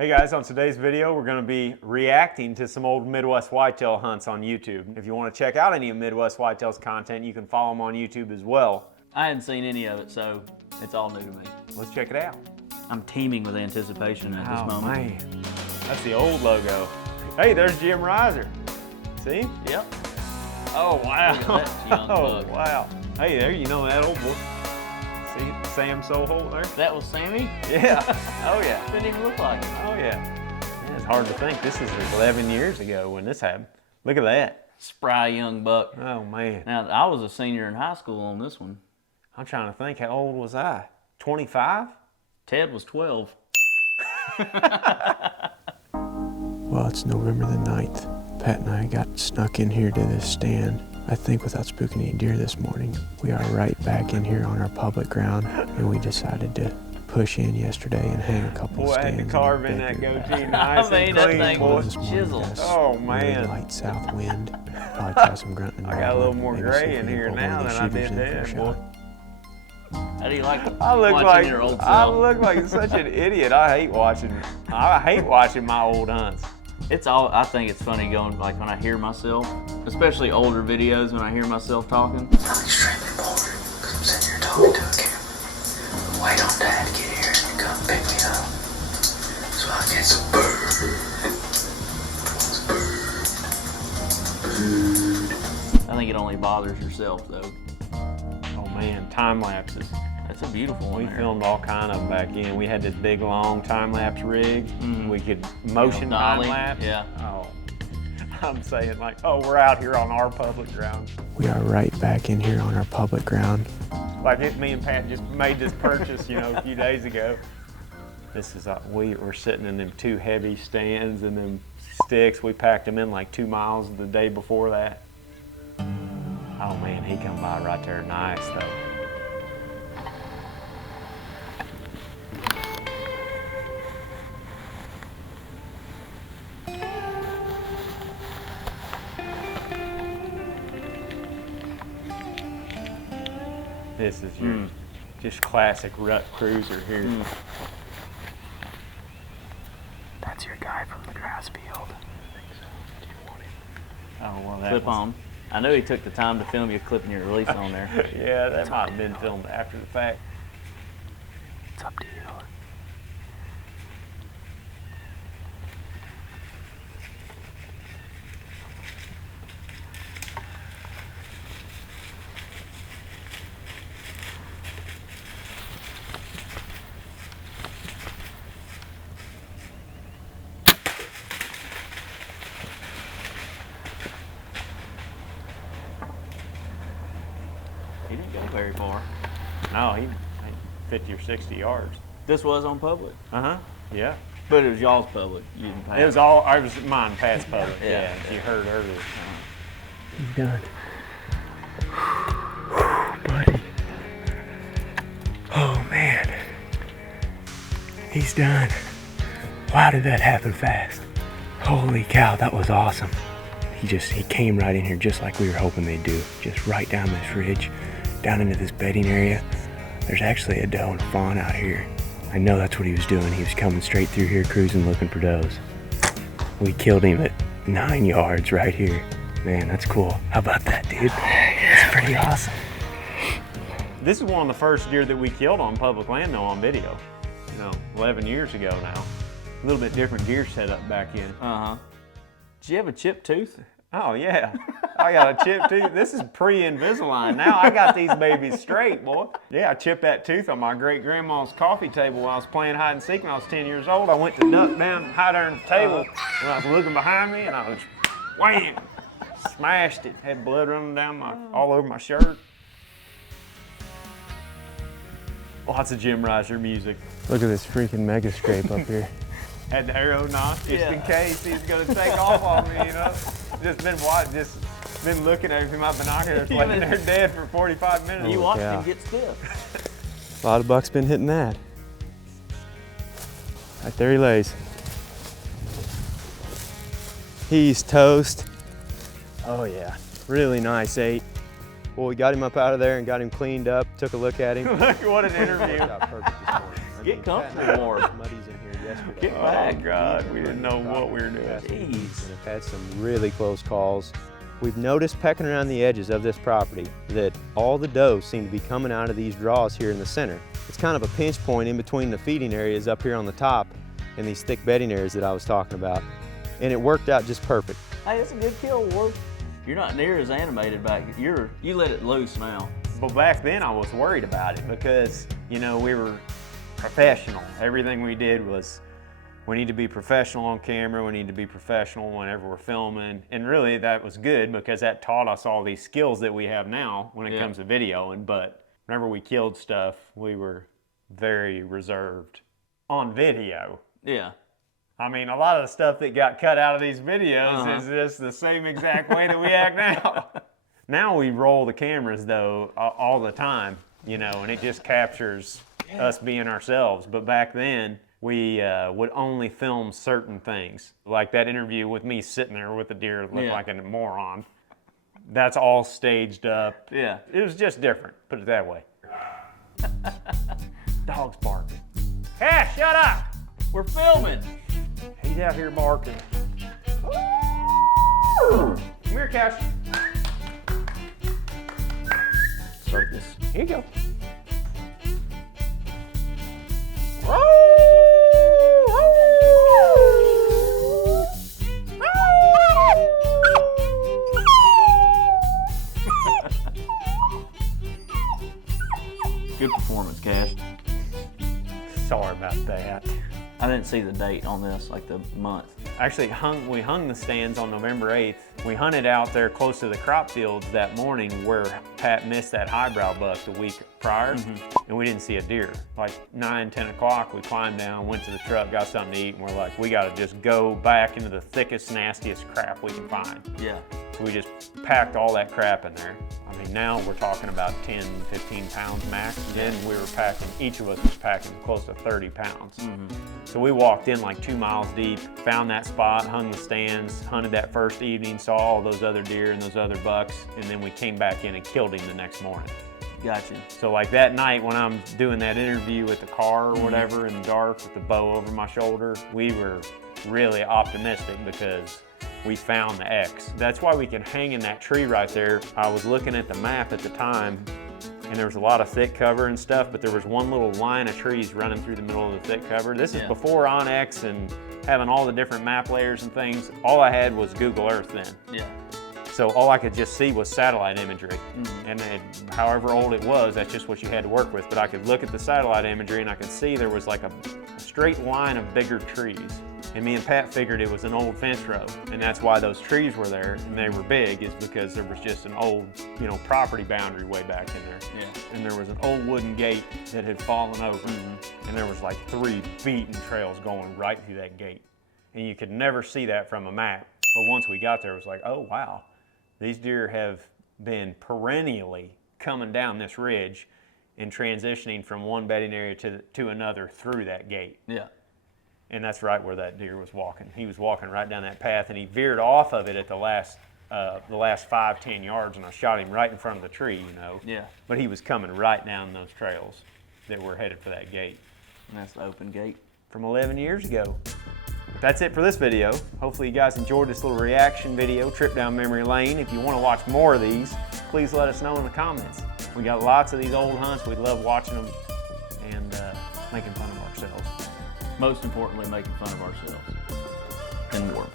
Hey guys, on today's video, we're going to be reacting to some old Midwest whitetail hunts on YouTube. If you want to check out any of Midwest Whitetail's content, you can follow them on YouTube as well. I hadn't seen any of it, so it's all new to me. Let's check it out. I'm teeming with anticipation at this moment. Man, that's the old logo. Hey, there's Jim Riser. See? Yep. Oh, wow. Look at that young Oh, buck. wow. Hey, there you know that old boy. See Sam Soholt there? That was Sammy? Yeah. Oh, yeah. Didn't even look like him. Oh, yeah. It's hard to think. This is 11 years ago when this happened. Look at that. Spry young buck. Oh, man. Now, I was a senior in high school on this one. I'm trying to think, how old was I? 25? Ted was 12. Well, it's November the 9th. Pat and I got snuck in here to this stand, I think without spooking any deer this morning. We are right back in here on our public ground, and we decided to push in yesterday and hang a couple Boy, of I stands. had to carve in that goatee I nice mean, and that clean, thing boy. was This morning, chiseled. got a Oh, really man. light south wind. Probably try some grunting. I got a little more gray in here now than I did then, boy. How do you like I look watching your old I self? look like such an idiot. I hate watching my old hunts. It's all, I think it's funny going, like when I hear myself, especially older videos when I hear myself talking. I'm extremely bored because I'm sitting here talking to a camera. Wait on Dad to get here and come pick me up so I get some I think it only bothers yourself though. Oh man, time lapses. That's a beautiful one We there. filmed all kind of them back in. We had this big long time lapse rig. We could motion time Dolly, lapse. yeah. Oh, I'm saying like, oh, we're out here on our public ground. We are right back in here on our public ground. Like me and Pat just made this purchase, a few days ago. This is we were sitting in them two heavy stands and them sticks. We packed them in like 2 miles the day before that. Oh man, he come by right there nice though. This is your just classic rut cruiser here. That's your guy from the grass field. Oh well, that Clip was, on. I know he took the time to film you clipping your release on there. Yeah, that might have been filmed after the fact. It's up to you. He didn't go very far. No, he 50 or 60 yards. This was on public, Yeah. but it was y'all's public. You didn't pay. It was mine, Pat's public. Yeah. You heard earlier. He's done. Buddy. Oh man. He's done. Wow, did that happen fast? Holy cow, that was awesome. He came right in here just like we were hoping they'd do. Just right down this ridge, down into this bedding area. There's actually a doe and a fawn out here. I know that's what he was doing. He was coming straight through here cruising looking for does. We killed him at 9 yards right here. Man, that's cool. How about that, dude? That's pretty awesome. This is one of the first deer that we killed on public land though on video. 11 years ago now. A little bit different deer setup back in. Did you have a chipped tooth? Oh yeah, I got a chipped tooth. This is pre-Invisalign. Now I got these babies straight, boy. Yeah, I chipped that tooth on my great grandma's coffee table while I was playing hide and seek when I was 10 years old. I went to duck down and hide under the table and I was looking behind me and I was wham, smashed it. Had blood running down all over my shirt. Lots of Jim Riser music. Look at this freaking mega scrape up here. Had the arrow notch just in case he's gonna take off on me, Just been looking at him through my binoculars like they're dead for 45 minutes. You watched cow. him get stiff. A lot of bucks been hitting that. Right there he lays. He's toast. Oh yeah, really nice 8. Well, we got him up out of there and got him cleaned up, took a look at him. Look, what an interview. Worked out perfect this morning. Get comfortable, Warb. Muddies in here yesterday. Get back. Oh God, we didn't know what we were doing. Jeez. And have had some really close calls. We've noticed pecking around the edges of this property that all the doe seem to be coming out of these draws here in the center. It's kind of a pinch point in between the feeding areas up here on the top and these thick bedding areas that I was talking about. And it worked out just perfect. Hey, it's a good kill, Warb. You're not near as animated back. You let it loose now. But back then I was worried about it because, you know, we were professional. Everything we did was, we need to be professional on camera, we need to be professional whenever we're filming. And really that was good because that taught us all these skills that we have now when it comes to videoing. But whenever we killed stuff, we were very reserved on video. Yeah. I mean, a lot of the stuff that got cut out of these videos is just the same exact way that we act now. Now we roll the cameras though all the time, you know, and it just captures us being ourselves. But back then, we would only film certain things. Like that interview with me sitting there with the deer looked like a moron. That's all staged up. Yeah. It was just different, put it that way. Dog's barking. Cash, shut up! We're filming. He's out here barking. Come here, Cash. Circus. Here you go. Good performance, Cash. Sorry about that. I didn't see the date on this, like the month. Actually, we hung the stands on November 8th. We hunted out there close to the crop fields that morning where Pat missed that highbrow buck the week prior, and we didn't see a deer. Like 9, 10 o'clock, we climbed down, went to the truck, got something to eat, and we're like, we gotta just go back into the thickest, nastiest crap we can find. Yeah. So we just packed all that crap in there. I mean, now we're talking about 10, 15 pounds max. Then we were packing, each of us was packing close to 30 pounds. So we walked in like 2 miles deep, found that spot, hung the stands, hunted that first evening, saw all those other deer and those other bucks, and then we came back in and killed him the next morning. Gotcha. So like that night when I'm doing that interview at the car or whatever in the dark with the bow over my shoulder, we were really optimistic because we found the X. That's why we can hang in that tree right there. I was looking at the map at the time and there was a lot of thick cover and stuff, but there was one little line of trees running through the middle of the thick cover. This is before OnX and having all the different map layers and things. All I had was Google Earth then. Yeah. So all I could just see was satellite imagery. And however old it was, that's just what you had to work with. But I could look at the satellite imagery and I could see there was like a straight line of bigger trees. And me and Pat figured it was an old fence row. And that's why those trees were there and they were big, is because there was just an old, you know, property boundary way back in there. Yeah. And there was an old wooden gate that had fallen over. And there was like 3 beaten trails going right through that gate. And you could never see that from a map. But once we got there, it was like, oh wow. These deer have been perennially coming down this ridge and transitioning from one bedding area to another through that gate. Yeah. And that's right where that deer was walking. He was walking right down that path and he veered off of it at the last 5-10 yards and I shot him right in front of the tree, you know. Yeah. But he was coming right down those trails that were headed for that gate. And that's the open gate. From 11 years ago. But that's it for this video. Hopefully you guys enjoyed this little reaction video, trip down memory lane. If you want to watch more of these, please let us know in the comments. We got lots of these old hunts. We love watching them and making fun of ourselves. Most importantly, making fun of ourselves and Warb.